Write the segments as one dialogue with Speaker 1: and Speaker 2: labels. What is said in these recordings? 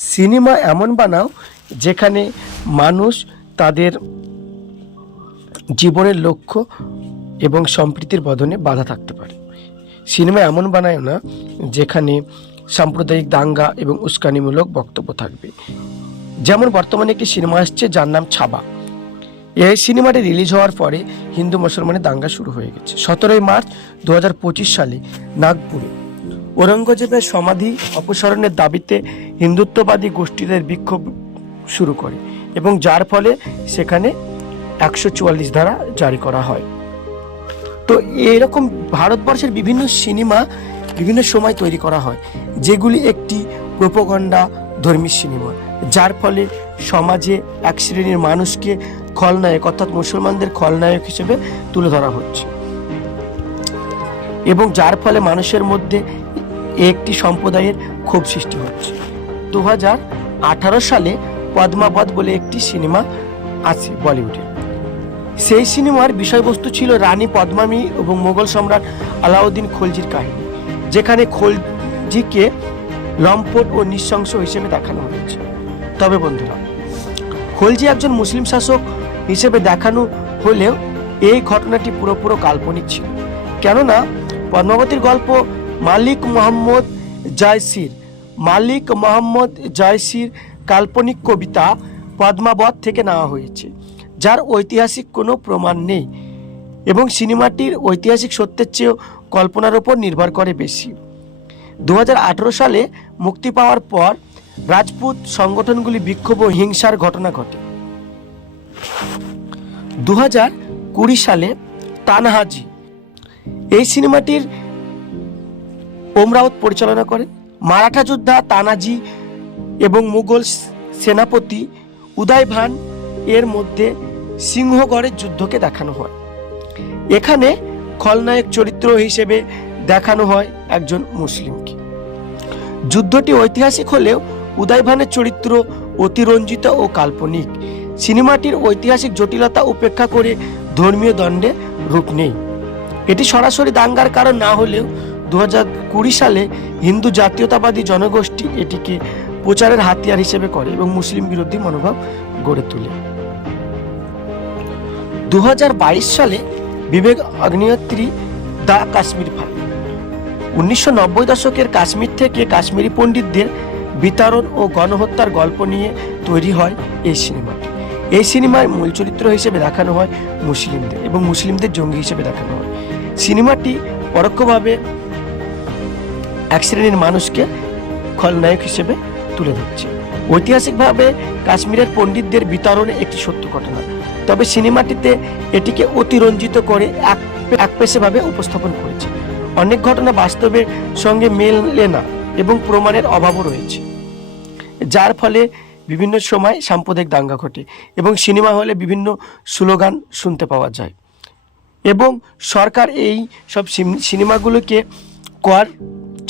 Speaker 1: Cinema এমন বানাও যেখানে মানুষ তাদের জীবনের লক্ষ্য এবং সম্প্রীতির বদনে বাধা থাকতে পারে। সিনেমা এমন বানায় না যেখানে সাম্প্রদায়িক দাঙ্গা এবং উস্কানিমূলক বক্তব্য থাকবে। যেমন বর্তমানে একটি সিনেমা আসছে যার নাম ছাবা। এই সিনেমাটি রিলিজ হওয়ার পরে হিন্দু মুসলমানের দাঙ্গা শুরু হয়ে গেছে। সতেরোই মার্চ দু হাজার পঁচিশ সালে নাগপুরে ঔরঙ্গজেবের সমাধি অপসারণের দাবিতে হিন্দুত্ববাদী গোষ্ঠীদের বিক্ষোভ শুরু করে এবং যার ফলে সেখানে একশো চুয়াল্লিশ ধারা জারি করা হয়। তো এরকম ভারতবর্ষের বিভিন্ন সিনেমা বিভিন্ন সময় তৈরি করা হয়, যেগুলি একটি প্রোপগন্ডা ধর্মী সিনেমা, যার ফলে সমাজে এক শ্রেণির মানুষকে খলনায়ক অর্থাৎ মুসলমানদের খলনায়ক হিসেবে তুলে ধরা হচ্ছে। এবং যার ফলে মানুষের মধ্যে একটি সম্প্রদায়ের ক্ষোভ সৃষ্টি হচ্ছে। দু সালে পদ্মাবত বলে একটি সিনেমা আছে বলিউডে। সেই সিনেমার বিষয়বস্তু ছিল রানী পদ্মামী এবং মোগল সম্রাট আলাউদ্দিন খলজির কাহিনী, যেখানে খলজিকে লম্পট ও নৃশংস হিসেবে দেখানো হয়েছে। তবে বন্ধুরা, খলজি একজন মুসলিম শাসক হিসেবে দেখানো হলেও এই ঘটনাটি পুরোপুরো কাল্পনিক ছিল। কেননা, পদ্মাবতীর গল্প মালিক মোহাম্মদ জয়সির। মালিক মোহাম্মদ জয়সির কাল্পনিক কবিতা পদ্মাবত থেকে নেওয়া হয়েছে, যার ঐতিহাসিক কোনো প্রমাণ নেই এবং সিনেমাটির ঐতিহাসিক সত্যের চেয়েও কল্পনার ওপর নির্ভর করে বেশি। দু হাজার আঠারো সালে মুক্তি পাওয়ার পর রাজপুত সংগঠনগুলি বিক্ষোভ ও হিংসার ঘটনা ঘটে। দু কুড়ি সালে তানহাজি এই সিনেমাটির ওমরাওত পরিচালনা করেন। মারাঠা যোদ্ধা তানাজি এবং মুঘল সেনাপতি উদয় ভান এর মধ্যে সিংহগড়ের যুদ্ধকে দেখানো হয়। এখানে খলনায়ক চরিত্র হিসেবে দেখানো হয় একজন মুসলিমকে। যুদ্ধটি ঐতিহাসিক হলেও উদয় ভানের চরিত্র অতিরঞ্জিত ও কাল্পনিক। সিনেমাটির ঐতিহাসিক জটিলতা উপেক্ষা করে ধর্মীয় দণ্ডে রূপ নেই। এটি সরাসরি দাঙ্গার কারণ না হলেও দু সালে হিন্দু জাতীয়তাবাদী জনগোষ্ঠী এটিকে প্রচারের হাতিয়ার হিসেবে করে এবং মুসলিম বিরোধী মনোভাব গড়ে তোলে। দু হাজার বাইশ সালে বিবেক অগ্নিহোত্রী দ্য কাশ্মীর ফাইল উনিশশো নব্বই দশকের কাশ্মীর থেকে কাশ্মীরি পণ্ডিতদের বিতরণ ও গণহত্যার গল্প নিয়ে তৈরি হয় এই সিনেমাটি। এই সিনেমার মূল চরিত্র হিসেবে দেখানো হয় মুসলিমদের এবং মুসলিমদের জঙ্গি হিসেবে দেখানো হয়। সিনেমাটি পরোক্ষভাবে এক শ্রেণির মানুষকে খলনায়ক হিসেবে তুলে ধরছে। ঐতিহাসিকভাবে কাশ্মীরের পণ্ডিতদের বিতরণে একটি সত্য ঘটনা, তবে সিনেমাটিতে এটিকে অতিরঞ্জিত করে এক একপেশেভাবে উপস্থাপন করেছে। অনেক ঘটনা বাস্তবের সঙ্গে মেলে না এবং প্রমাণের অভাবও রয়েছে, যার ফলে বিভিন্ন সময় সাম্প্রদায়িক দাঙ্গা ঘটে এবং সিনেমা হলে বিভিন্ন স্লোগান শুনতে পাওয়া যায়। এবং সরকার এই সব সিনেমাগুলোকে কর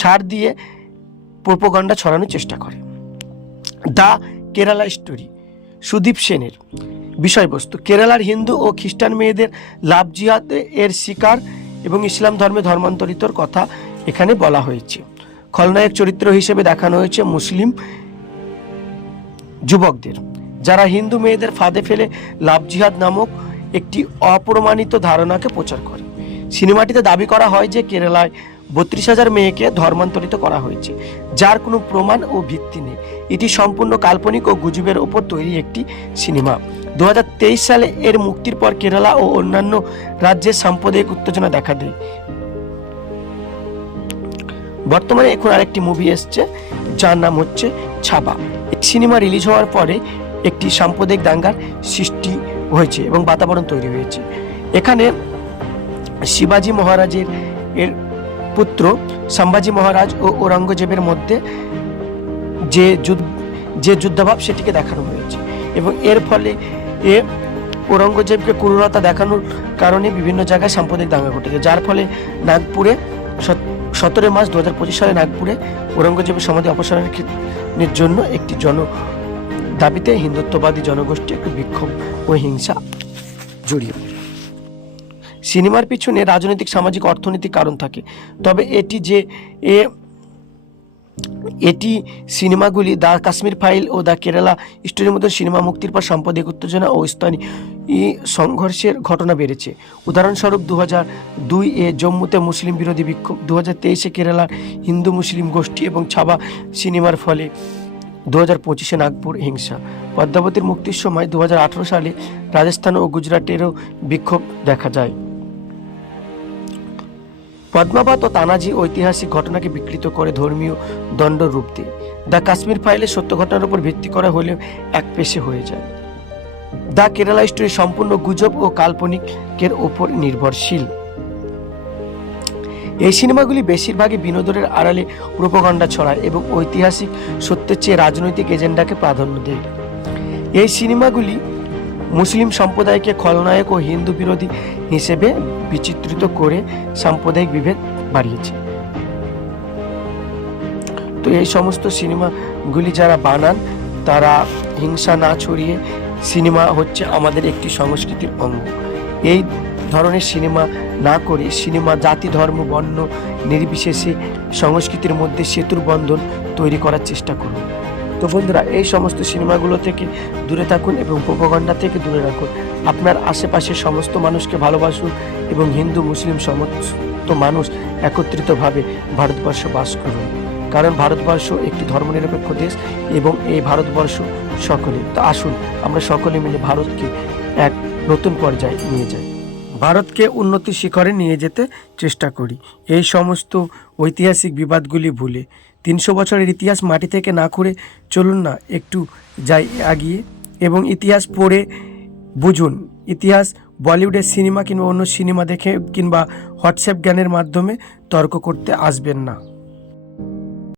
Speaker 1: ছাড় দিয়ে প্রোপোগান্ডা ছড়ানোর চেষ্টা করে। দ্য কেরালা স্টোরি, সুদীপ সেনের বিষয়বস্তু। কেরালার হিন্দু ও খ্রিস্টান মেয়েদের লাভ জিহাদ এর শিকার এবং ইসলাম ধর্মে ধর্মান্তরিতর কথা এখানে বলা হয়েছে। খলনায়ক চরিত্র হিসেবে দেখানো হয়েছে মুসলিম যুবকদের, যারা হিন্দু মেয়েদের ফাঁদে ফেলে লাভ জিহাদ নামক একটি অপ্রমাণিত ধারণাকে প্রচার করে। সিনেমাটিতে দাবি করা হয় যে কেরালায় বত্রিশ হাজার মেয়েকে ধর্মান্তরিত করা হয়েছে, যার কোনো প্রমাণ ও ভিত্তি নেই। এটি সম্পূর্ণ কাল্পনিক ও গুজবের ওপর তৈরি একটি সিনেমা। দু হাজার তেইশ সালে এর মুক্তির পর কেরালা ও অন্যান্য রাজ্যের সাম্প্রদায়িক উত্তেজনা দেখা দেয়। বর্তমানে এখন আরেকটি মুভি এসছে, যার নাম হচ্ছে ছাবা সিনেমা রিলিজ হওয়ার পরে একটি সাম্প্রদায়িক দাঙ্গার সৃষ্টি হয়েছে এবং বাতাবরণ তৈরি হয়েছে। এখানে শিবাজি মহারাজের এর পুত্র সম্ভাজি মহারাজ ও ঔরঙ্গজেবের মধ্যে যে যুদ্ধ, যে যুদ্ধাভাব সেটিকে দেখানো হয়েছে এবং এর ফলে এ ঔরঙ্গজেবকে ক্রূরতা দেখানোর কারণে বিভিন্ন জায়গায় সাম্প্রদায়িক দাঙ্গা ঘটেছে যার ফলে নাগপুরে সতেরোই মার্চ দু হাজার পঁচিশ সালে নাগপুরে ঔরঙ্গজেবের সমাধি অপসারণের জন্য একটি জন, দাবিতে হিন্দুত্ববাদী জনগোষ্ঠী একটি বিক্ষোভ ও হিংসা জড়িয়ে। সিনেমার পিছনে রাজনৈতিক, সামাজিক, অর্থনৈতিক কারণ থাকে। তবে এটি যে এ, এটি সিনেমাগুলি, দ্য কাশ্মীর ফাইল ও দ্য কেরালা স্টোরির মতো সিনেমা মুক্তির পর সাম্প্রদায়িক উত্তেজনা ও স্থানীয় সংঘর্ষের ঘটনা বেড়েছে। উদাহরণস্বরূপ দু হাজার দুই এ জম্মুতে মুসলিম বিরোধী বিক্ষোভ দু হাজার তেইশে কেরালার হিন্দু মুসলিম গোষ্ঠী এবং ছাবা সিনেমার ফলে দু হাজার পঁচিশে নাগপুর হিংসা। পদ্মাবতীর মুক্তির সময় দু হাজার আঠারো সালে রাজস্থান ও গুজরাটেরও বিক্ষোভ দেখা যায়। পদ্মাবত ও তানাজি ঐতিহাসিক ঘটনাকে বিকৃত করে ধর্মীয় দণ্ড রূপ দেয় দ্য কাশ্মীর ফাইলে সত্য ঘটনার উপর ভিত্তি করা হলেও এক পেশে হয়ে যায়। দ্য কেরালা স্টোরি সম্পূর্ণ গুজব ও কাল্পনিকের ওপর নির্ভরশীল। এই সিনেমাগুলি বেশিরভাগই বিনোদনের আড়ালে প্রোপাগান্ডা ছড়ায় এবং ঐতিহাসিক সত্যের চেয়ে রাজনৈতিক এজেন্ডাকে প্রাধান্য দেয়। এই সিনেমাগুলি মুসলিম সম্প্রদায়কে খলনায়ক ও হিন্দু বিরোধী হিসেবে বিচিত্রিত করে সাম্প্রদায়িক বিভেদ বাড়িয়েছে। তো এই সমস্ত সিনেমাগুলি যারা বানান, তারা হিংসা না ছড়িয়ে সিনেমা হচ্ছে আমাদের একটি সংস্কৃতির অঙ্গ। এই ধরনের সিনেমা না করে সিনেমা জাতি, ধর্ম, বর্ণ নির্বিশেষে সংস্কৃতির মধ্যে সেতুর বন্ধন তৈরি করার চেষ্টা করুন। তো বন্ধুরা, এই সমস্ত সিনেমাগুলো থেকে দূরে থাকুন এবং প্রোপাগান্ডা থেকে দূরে রাখুন। আপনার আশেপাশের সমস্ত মানুষকে ভালোবাসুন এবং হিন্দু, মুসলিম সমস্ত মানুষ একত্রিতভাবে ভারতবর্ষ বাস করুন। কারণ ভারতবর্ষ একটি ধর্মনিরপেক্ষ দেশ এবং এই ভারতবর্ষ সকলে তো আসুন, আমরা সকলে মিলে ভারতকে এক নতুন পর্যায়ে নিয়ে যাই। ভারতকে উন্নতি শিখরে নিয়ে যেতে চেষ্টা করি। এই সমস্ত ঐতিহাসিক বিবাদগুলি ভুলে তিনশো বছরের ইতিহাস মাটি থেকে না করে চলুন না, একটু যাই আগিয়ে। এবং ইতিহাস পড়ে বুঝুন, ইতিহাস বলিউডের সিনেমা কিংবা অন্য সিনেমা দেখে কিংবা হোয়াটসঅ্যাপ জ্ঞানের মাধ্যমে তর্ক করতে আসবেন না।